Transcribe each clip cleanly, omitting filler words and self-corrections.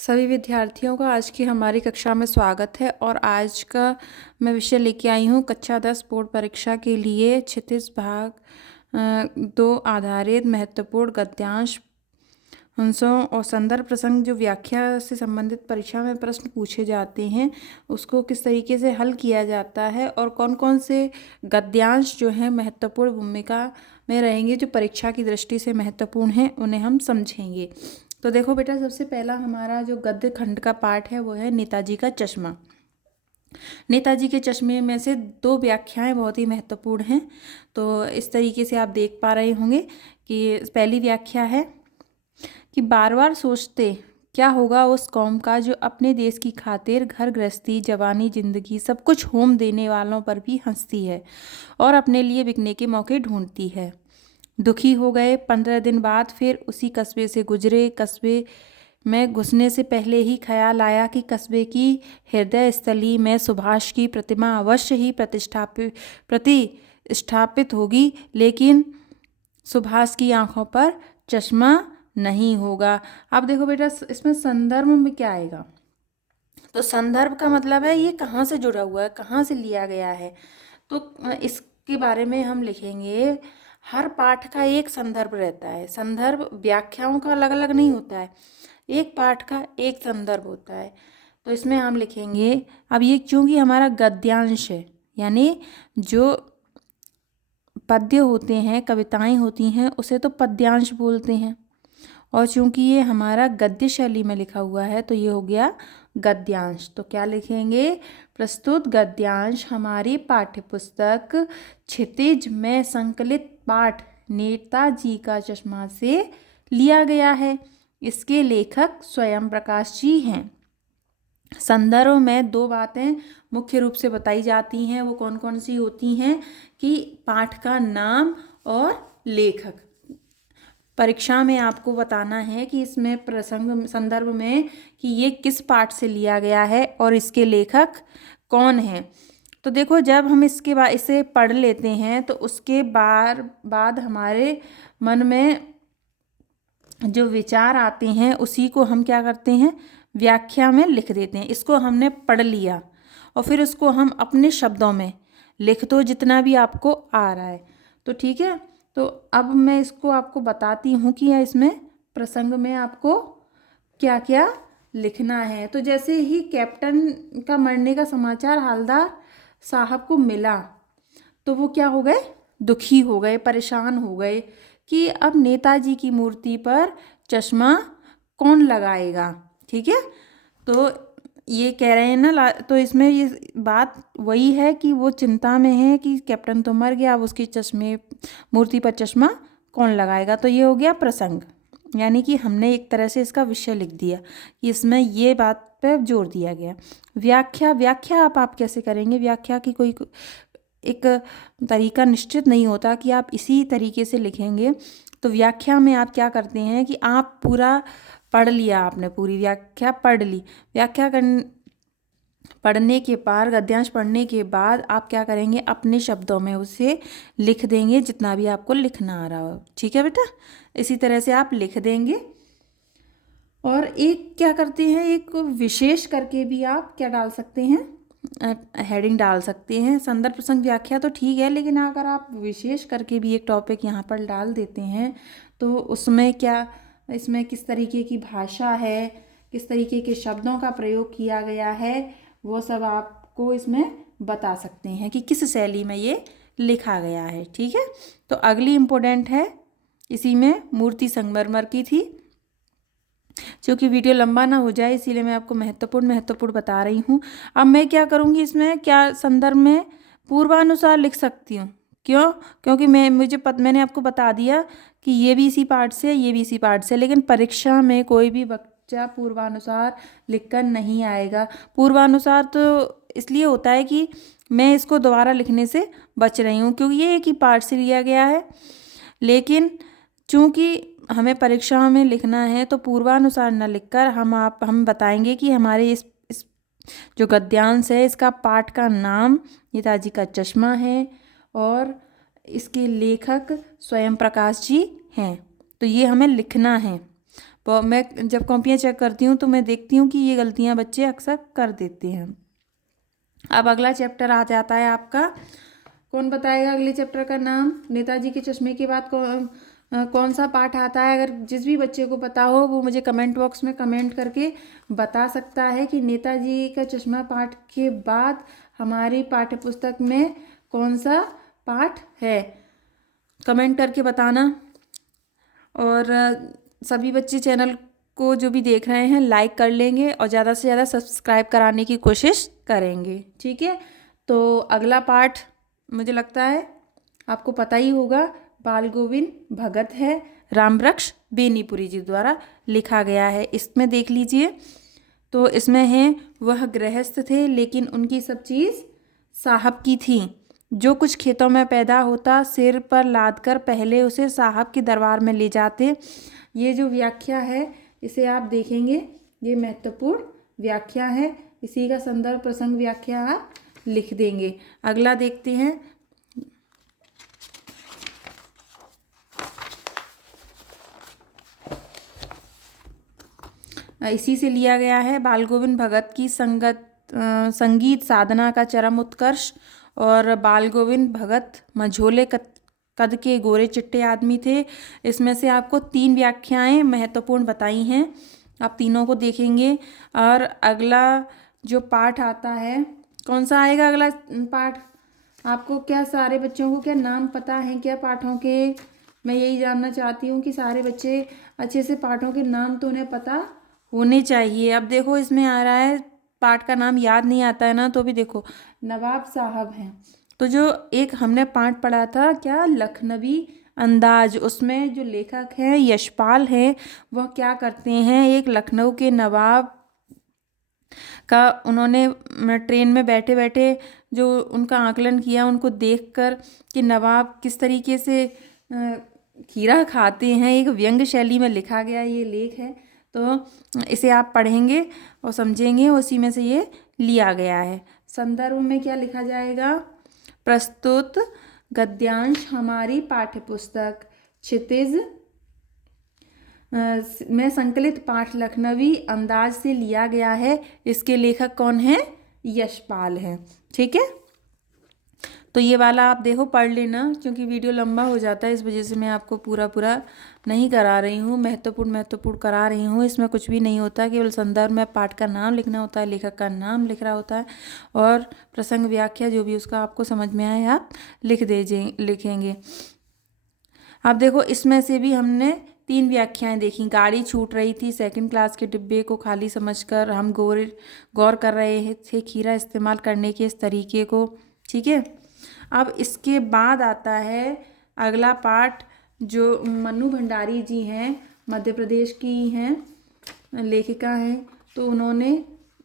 सभी विद्यार्थियों का आज की हमारी कक्षा में स्वागत है। और आज का मैं विषय लेके आई हूँ कक्षा 10 बोर्ड परीक्षा के लिए क्षितिज भाग 2 आधारित महत्वपूर्ण गद्यांश अंशों और संदर्भ प्रसंग जो व्याख्या से संबंधित परीक्षा में प्रश्न पूछे जाते हैं उसको किस तरीके से हल किया जाता है और कौन कौन से गद्यांश जो हैं महत्वपूर्ण भूमिका में रहेंगे, जो परीक्षा की दृष्टि से महत्वपूर्ण हैं, उन्हें हम समझेंगे। तो देखो बेटा, सबसे पहला हमारा जो गद्य खंड का पाठ है वो है नेताजी का चश्मा। नेताजी के चश्मे में से 2 व्याख्याएं बहुत ही महत्वपूर्ण हैं। तो इस तरीके से आप देख पा रहे होंगे कि पहली व्याख्या है कि बार बार सोचते क्या होगा उस कौम का जो अपने देश की खातिर घर गृहस्थी, जवानी, जिंदगी सब कुछ होम देने वालों पर भी हंसती है और अपने लिए बिकने के मौके ढूंढती है। दुखी हो गए। 15 दिन बाद फिर उसी कस्बे से गुजरे। कस्बे में घुसने से पहले ही ख्याल आया कि कस्बे की हृदय स्थली में सुभाष की प्रतिमा अवश्य ही प्रतिष्ठापित होगी, लेकिन सुभाष की आंखों पर चश्मा नहीं होगा। अब देखो बेटा, इसमें संदर्भ में क्या आएगा। तो संदर्भ का मतलब है ये कहाँ से जुड़ा हुआ है, कहाँ से लिया गया है। तो इसके बारे में हम लिखेंगे। हर पाठ का एक संदर्भ रहता है। संदर्भ व्याख्याओं का अलग अलग नहीं होता है, एक पाठ का एक संदर्भ होता है। तो इसमें हम लिखेंगे, अब ये चूंकि हमारा गद्यांश है, यानी जो पद्य होते हैं, कविताएं होती हैं, उसे तो पद्यांश बोलते हैं। और चूंकि ये हमारा गद्य शैली में लिखा हुआ है तो ये हो गया गद्यांश। तो क्या लिखेंगे, प्रस्तुत गद्यांश हमारी पाठ्यपुस्तक क्षितिज में संकलित पाठ नेताजी का चश्मा से लिया गया है। इसके लेखक स्वयं प्रकाश जी हैं। संदर्भ में 2 बातें मुख्य रूप से बताई जाती हैं। वो कौन कौन सी होती हैं कि पाठ का नाम और लेखक। परीक्षा में आपको बताना है कि इसमें प्रसंग संदर्भ में कि ये किस पाठ से लिया गया है और इसके लेखक कौन हैं। तो देखो, जब हम इसके बाद इसे पढ़ लेते हैं तो उसके बाद हमारे मन में जो विचार आते हैं उसी को हम क्या करते हैं, व्याख्या में लिख देते हैं। इसको हमने पढ़ लिया और फिर उसको हम अपने शब्दों में लिख दो, जितना भी आपको आ रहा है। तो ठीक है, तो अब मैं इसको आपको बताती हूँ कि इसमें प्रसंग में आपको क्या क्या लिखना है। तो जैसे ही कैप्टन का मरने का समाचार हवलदार साहब को मिला तो वो क्या हो गए, दुखी हो गए, परेशान हो गए कि अब नेताजी की मूर्ति पर चश्मा कौन लगाएगा। ठीक है, तो ये कह रहे हैं ना, तो इसमें ये बात वही है कि वो चिंता में है कि कैप्टन तो मर गया, अब उसकी मूर्ति पर चश्मा कौन लगाएगा। तो ये हो गया प्रसंग, यानी कि हमने एक तरह से इसका विषय लिख दिया कि इसमें ये बात पे जोर दिया गया। व्याख्या आप कैसे करेंगे। व्याख्या की कोई एक तरीका निश्चित नहीं होता कि आप इसी तरीके से लिखेंगे। तो व्याख्या में आप क्या करते हैं कि आप पूरा पढ़ लिया, आपने पूरी व्याख्या पढ़ ली। पढ़ने के बाद, गद्यांश पढ़ने के बाद आप क्या करेंगे, अपने शब्दों में उसे लिख देंगे, जितना भी आपको लिखना आ रहा हो। ठीक है बेटा, इसी तरह से आप लिख देंगे। और एक क्या करते हैं, एक विशेष करके भी आप क्या डाल सकते हैं, हेडिंग डाल सकते हैं। संदर्भ प्रसंग व्याख्या तो ठीक है, लेकिन अगर आप विशेष करके भी एक टॉपिक यहाँ पर डाल देते हैं तो उसमें क्या, इसमें किस तरीके की भाषा है, किस तरीके के शब्दों का प्रयोग किया गया है, वो सब आपको इसमें बता सकते हैं कि किस शैली में ये लिखा गया है। ठीक है, तो अगली इम्पोर्टेंट है, इसी में मूर्ति संगमरमर की थी। क्योंकि वीडियो लंबा ना हो जाए इसीलिए मैं आपको महत्वपूर्ण बता रही हूँ। अब मैं क्या करूँगी, इसमें क्या संदर्भ में पूर्वानुसार लिख सकती हूँ। क्यों, क्योंकि मैंने आपको बता दिया कि ये भी इसी पार्ट से, ये भी इसी पार्ट से, लेकिन परीक्षा में कोई भी बच्चा पूर्वानुसार लिखकर नहीं आएगा। पूर्वानुसार तो इसलिए होता है कि मैं इसको दोबारा लिखने से बच रही हूँ क्योंकि ये एक ही पार्ट से लिया गया है। लेकिन चूँकि हमें परीक्षाओं में लिखना है तो पूर्वानुसार न लिखकर हम बताएंगे कि हमारे इस जो गद्यांश है इसका पाठ का नाम नेताजी का चश्मा है और इसके लेखक स्वयं प्रकाश जी हैं। तो ये हमें लिखना है। मैं जब कॉपियाँ चेक करती हूँ तो मैं देखती हूँ कि ये गलतियाँ बच्चे अक्सर कर देते हैं। अब अगला चैप्टर आ जाता है आपका, कौन बताएगा अगले चैप्टर का नाम? नेताजी के चश्मे के बाद कौन सा पाठ आता है? अगर जिस भी बच्चे को पता हो वो मुझे कमेंट बॉक्स में कमेंट करके बता सकता है कि नेताजी का चश्मा पाठ के बाद हमारी पाठ्य पुस्तक में कौन सा पाठ है। कमेंट करके बताना। और सभी बच्चे चैनल को जो भी देख रहे हैं लाइक कर लेंगे और ज़्यादा से ज़्यादा सब्सक्राइब कराने की कोशिश करेंगे, ठीक है। तो अगला पाठ मुझे लगता है आपको पता ही होगा, बाल गोविंद भगत है, रामवृक्ष बेनीपुरी जी द्वारा लिखा गया है। इसमें देख लीजिए, तो इसमें है, वह गृहस्थ थे लेकिन उनकी सब चीज़ साहब की थी। जो कुछ खेतों में पैदा होता सिर पर लाद कर पहले उसे साहब के दरबार में ले जाते। ये जो व्याख्या है इसे आप देखेंगे, ये महत्वपूर्ण व्याख्या है। इसी का संदर्भ प्रसंग व्याख्या आप लिख देंगे। अगला देखते हैं, इसी से लिया गया है, बाल गोविंद भगत की संगीत साधना का चरम उत्कर्ष। और बाल गोविंद भगत मझोले कद के गोरे चिट्टे आदमी थे। इसमें से आपको 3 व्याख्याएं महत्वपूर्ण बताई हैं, आप तीनों को देखेंगे। और अगला जो पाठ आता है, कौन सा आएगा अगला पाठ? आपको क्या सारे बच्चों को क्या नाम पता है क्या पाठों के? मैं यही जानना चाहती हूँ कि सारे बच्चे अच्छे से पाठों के नाम तो उन्हें पता होने चाहिए। अब देखो इसमें आ रहा है, पाठ का नाम याद नहीं आता है ना, तो भी देखो नवाब साहब हैं। तो जो एक हमने पाठ पढ़ा था क्या, लखनवी अंदाज, उसमें जो लेखक हैं यशपाल हैं, वह क्या करते हैं, एक लखनऊ के नवाब का उन्होंने ट्रेन में बैठे बैठे जो उनका आकलन किया, उनको देखकर कि नवाब किस तरीके से खीरा खाते हैं, एक व्यंग्य शैली में लिखा गया ये लेख है। तो इसे आप पढ़ेंगे और समझेंगे, उसी में से ये लिया गया है। संदर्भ में क्या लिखा जाएगा? प्रस्तुत गद्यांश हमारी पाठ्यपुस्तक क्षितिज में संकलित पाठ लखनवी अंदाज से लिया गया है। इसके लेखक कौन है? यशपाल हैं, ठीक है। तो ये वाला आप देखो पढ़ लेना, क्योंकि वीडियो लंबा हो जाता है, इस वजह से मैं आपको पूरा नहीं करा रही हूँ, महत्वपूर्ण करा रही हूँ। इसमें कुछ भी नहीं होता, केवल संदर्भ में पाठ का नाम लिखना होता है, लेखक का नाम लिख रहा होता है, और प्रसंग व्याख्या जो भी उसका आपको समझ में आए आप लिखेंगे। आप देखो इसमें से भी हमने 3 व्याख्याएं देखी। गाड़ी छूट रही थी, सेकंड क्लास के डिब्बे को खाली समझकर हम गौर कर रहे थे खीरा इस्तेमाल करने के इस तरीके को, ठीक है। अब इसके बाद आता है अगला पाठ, जो मन्नू भंडारी जी हैं, मध्य प्रदेश की हैं, लेखिका हैं। तो उन्होंने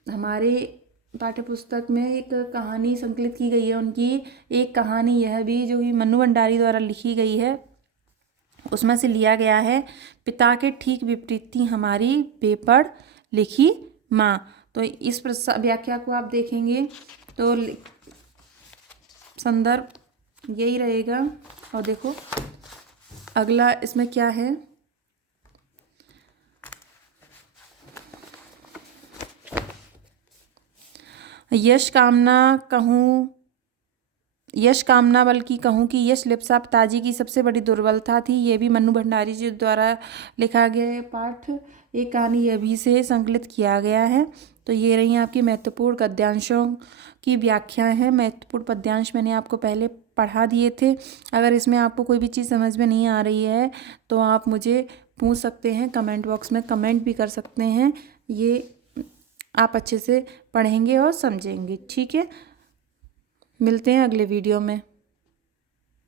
हमारे पाठ्यपुस्तक में एक कहानी संकलित की गई है उनकी। एक कहानी यह भी जो कि मन्नू भंडारी द्वारा लिखी गई है, उसमें से लिया गया है, पिता के ठीक विपरीत थी हमारी बेपढ़ लिखी माँ। तो इस व्याख्या को आप देखेंगे तो संदर्भ यही रहेगा। और देखो अगला इसमें क्या है, यश कामना बल्कि कहूँ कि यश लिप्सा पिताजी की सबसे बड़ी दुर्बलता थी। ये भी मन्नू भंडारी जी द्वारा लिखा गया पाठ, एक कहानी यह भी से संकलित किया गया है। तो ये रही आपकी महत्वपूर्ण गद्यांशों की व्याख्या है। महत्वपूर्ण पद्यांश मैंने आपको पहले पढ़ा दिए थे। अगर इसमें आपको कोई भी चीज़ समझ में नहीं आ रही है तो आप मुझे पूछ सकते हैं, कमेंट बॉक्स में कमेंट भी कर सकते हैं। ये आप अच्छे से पढ़ेंगे और समझेंगे, ठीक है। मिलते हैं अगले वीडियो में।